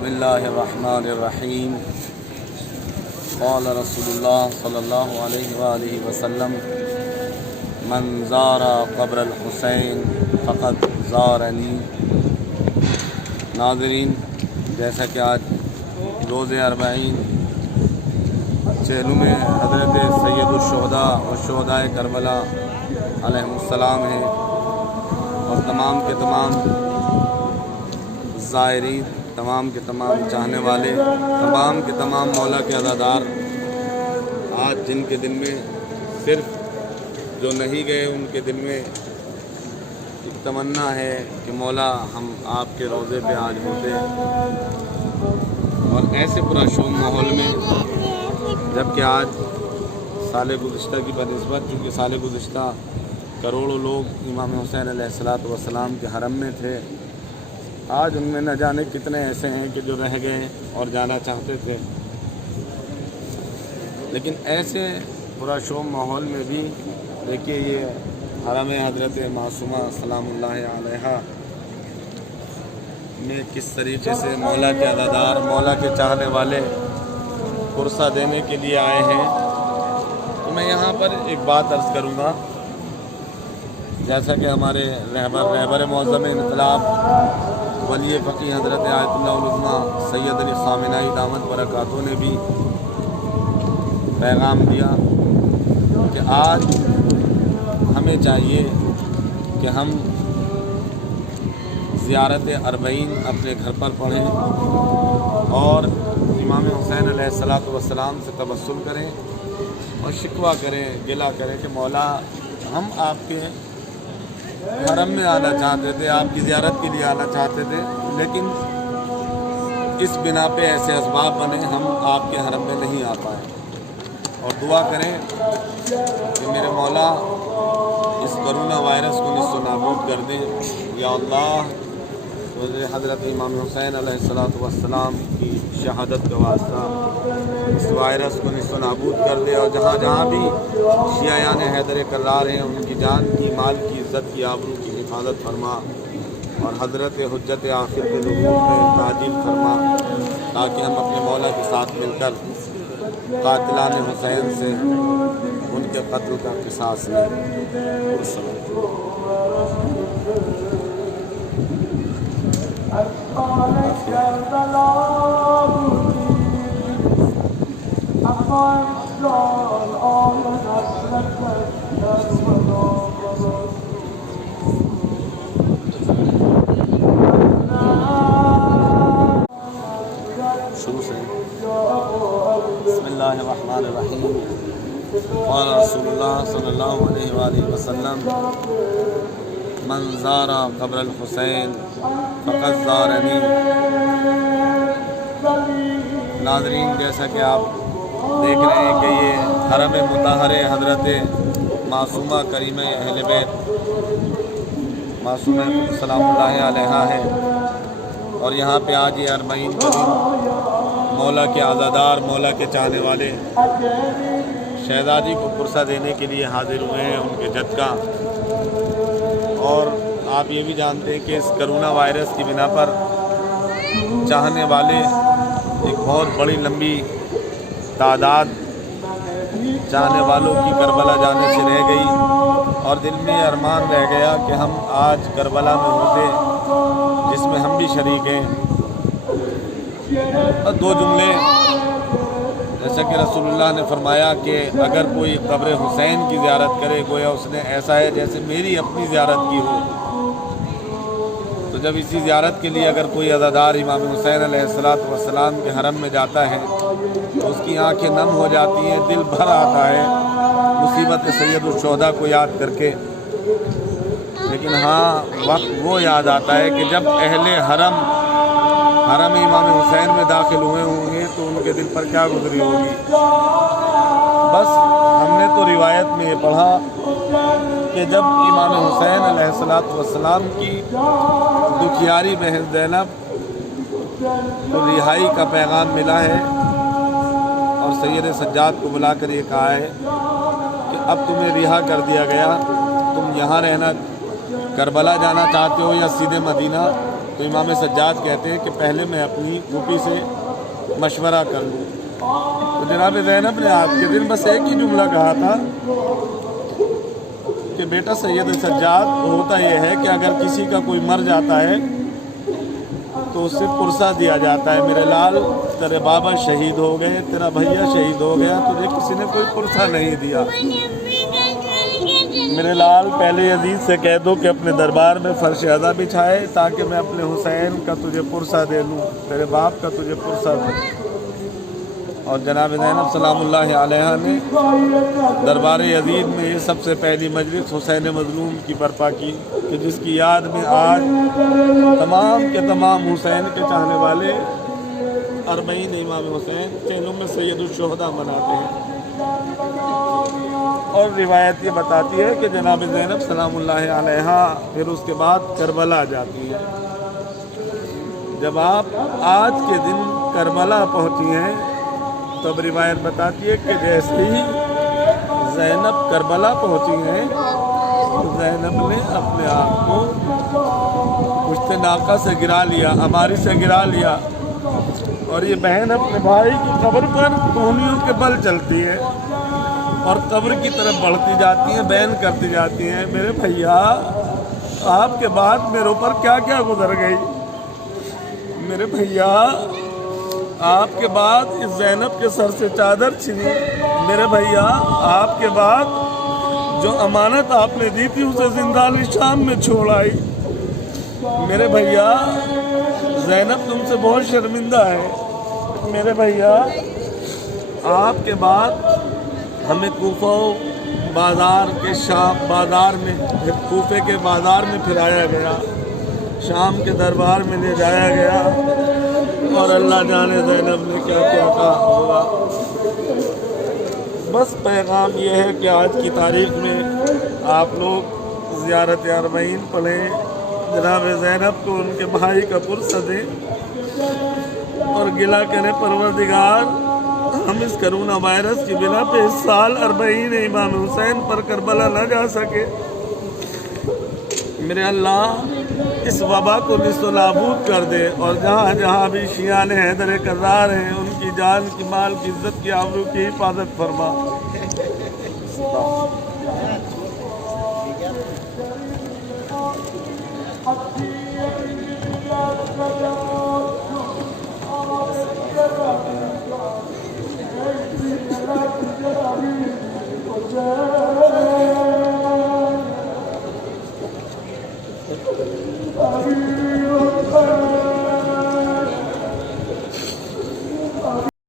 بسم اللہ الرحمن الرحیم قال رسول اللہ صلی اللہ علیہ وآلہ وسلم من زار قبر الحسین فقد زارنی۔ ناظرین، جیسا کہ آج روز اربعین چہلم میں حضرت سید الشہداء اور شہدائے کربلا علیہ السلام ہیں، اور تمام کے تمام زائرین، تمام کے تمام چاہنے والے، تمام کے تمام مولا کے عزادار، آج جن کے دن میں صرف جو نہیں گئے ان کے دن میں ایک تمنا ہے کہ مولا ہم آپ کے روضے پہ آج ہوتے، اور ایسے پرشور ماحول میں جبکہ آج سال گزشتہ کی بنسبت، چونکہ سال گزشتہ کروڑوں لوگ امام حسین علیہ السلام کے حرم میں تھے، آج ان میں نہ جانے کتنے ایسے ہیں کہ جو رہ گئے اور جانا چاہتے تھے، لیکن ایسے پرشور ماحول میں بھی دیکھیے یہ حرم حضرت معصومہ سلام اللہ علیہا میں کس طریقے سے مولا کے عزادار، مولا کے چاہنے والے قرصہ دینے کے لیے آئے ہیں۔ تو میں یہاں پر ایک بات عرض کروں گا، جیسا کہ ہمارے رہبر معظم انقلاب ولی فقیہ حضرت آیت اللہ العظمیٰ سید علی خامنہ ای دامت برکاتہ نے بھی پیغام دیا کہ آج ہمیں چاہیے کہ ہم زیارت اربعین اپنے گھر پر پڑھیں اور امام حسین علیہ السلام سے توسل کریں اور شکوہ کریں، گلہ کریں کہ مولا ہم آپ کے حرم میں آنا چاہتے تھے، آپ کی زیارت کے لیے آنا چاہتے تھے، لیکن اس بنا پہ ایسے اسباب بنے ہم آپ کے حرم میں نہیں آ پائے، اور دعا کریں کہ میرے مولا اس کرونا وائرس کو نصف و نابود کر دیں یا اللہ، حضرت امام حسین علیہ السلام کی شہادت کا واسطہ اس وائرس کو نصف و نابود کر دے، اور جہاں جہاں بھی شیعیان حیدر کرار ہیں ان کی جان کی، مال کی، عزت کی، آبرو کی حفاظت فرما، اور حضرت حجت آخر کے ظہور میں تعجیل فرما، تاکہ ہم اپنے مولا کے ساتھ مل کر قاتلان حسین سے ان کے قتل کا قصاص لیں۔ شروع سے بسم اللہ الرحمن الرحیم قال رسول اللہ صلی اللہ علیہ وآلہ وسلم من زار قبر الحسین فقد زارنی۔ ناظرین، جیسا کہ آپ دیکھ رہے ہیں کہ یہ حرم مطہر حضرت معصومہ کریمہ اہل بیت معصومہ سلام اللہ علیہا ہے، اور یہاں پہ آج یہ اربعین کا دن مولا کے عزادار، مولا کے چاہنے والے شہزادی کو قرصہ دینے کے لیے حاضر ہوئے ہیں، ان کے جد کا۔ اور آپ یہ بھی جانتے ہیں کہ اس کرونا وائرس کی بنا پر چاہنے والے ایک بہت بڑی لمبی تعداد چاہنے والوں کی کربلا جانے سے رہ گئی، اور دل میں ارمان رہ گیا کہ ہم آج کربلا میں ہوتے جس میں ہم بھی شریک ہیں۔ دو جملے، جیسا کہ رسول اللہ نے فرمایا کہ اگر کوئی قبر حسین کی زیارت کرے گویا اس نے ایسا ہے جیسے میری اپنی زیارت کی ہو۔ تو جب اسی زیارت کے لیے اگر کوئی عزادار امام حسین علیہ السلام کے حرم میں جاتا ہے تو اس کی آنکھیں نم ہو جاتی ہیں، دل بھر آتا ہے مصیبت سید الشہداء کو یاد کر کے، لیکن ہاں وقت وہ یاد آتا ہے کہ جب اہل حرم امام حسین میں داخل ہوئے ہوں گے تو ان کے دل پر کیا گزری ہوگی۔ بس ہم نے تو روایت میں یہ پڑھا کہ جب امام حسین علیہ السلام کی دکھیاری بہن زینب کو رہائی کا پیغام ملا ہے، اور سید سجاد کو بلا کر یہ کہا ہے کہ اب تمہیں رہا کر دیا گیا، تم یہاں رہنا کربلا جانا چاہتے ہو یا سیدھے مدینہ؟ تو امام سجاد کہتے ہیں کہ پہلے میں اپنی پھوپھی سے مشورہ کر لوں. تو جناب زینب نے آج کے دن بس ایک ہی جملہ کہا تھا کہ بیٹا سید سجاد، ہوتا یہ ہے کہ اگر کسی کا کوئی مر جاتا ہے تو اس سے پرسہ دیا جاتا ہے. میرے لال، تیرے بابا شہید ہو گئے، تیرا بھیا شہید ہو گیا، تجھے کسی نے کوئی پرسہ نہیں دیا. میرے لال، پہلے یزید سے کہہ دو کہ اپنے دربار میں فرش ازا بچھائے تاکہ میں اپنے حسین کا تجھے پرسہ دے لوں، تیرے باپ کا تجھے پرسہ دوں. اور جناب زینب سلام اللہ علیہ نے دربار یزید میں یہ سب سے پہلی مجلس حسین مظلوم کی برپا کی کہ جس کی یاد میں آج تمام کے تمام حسین کے چاہنے والے 40 امام حسین تینوں میں سید الشہداء مناتے ہیں. اور روایت یہ بتاتی ہے کہ جناب زینب سلام اللہ علیہ پھر اس کے بعد کربلا جاتی ہے. جب آپ آج کے دن کربلا پہنچی ہیں تب روایت بتاتی ہے کہ جیسے ہی زینب کربلا پہنچی ہیں تو زینب نے اپنے آپ کو پشت ناقہ سے گرا لیا، ہماری سے گرا لیا. اور یہ بہن اپنے بھائی کی قبر پر دھونیوں کے بل چلتی ہے اور قبر کی طرف بڑھتی جاتی ہیں، بیان کرتی جاتی ہیں میرے بھیا آپ کے بعد میرے اوپر کیا کیا گزر گئی. میرے بھیا آپ کے بعد اس زینب کے سر سے چادر چھنی. میرے بھیا آپ کے بعد جو امانت آپ نے دی تھی اسے زندان شام میں چھوڑ آئی. میرے بھیا زینب تم سے بہت شرمندہ ہے. میرے بھیا آپ کے بعد ہمیں کوفہ بازار کے شام بازار میں کوفے کے بازار میں پھرایا گیا، شام کے دربار میں لے جایا گیا اور اللہ جانے زینب نے کیا کیا کہا ہوگا. بس پیغام یہ ہے کہ آج کی تاریخ میں آپ لوگ زیارت اربعین پڑھیں، جناب زینب کو ان کے بھائی کا پرسہ دیں اور گلہ کریں پروردگار ہم اس کرونا وائرس کی بنا پہ اس سال 40 امام حسین پر کربلا نہ جا سکے. میرے اللہ اس وبا کو نیست و نابود کر دے اور جہاں جہاں بھی شیعان حیدر کرار ہیں ان کی جان کی مال کی عزت کی آبرو کی حفاظت فرما.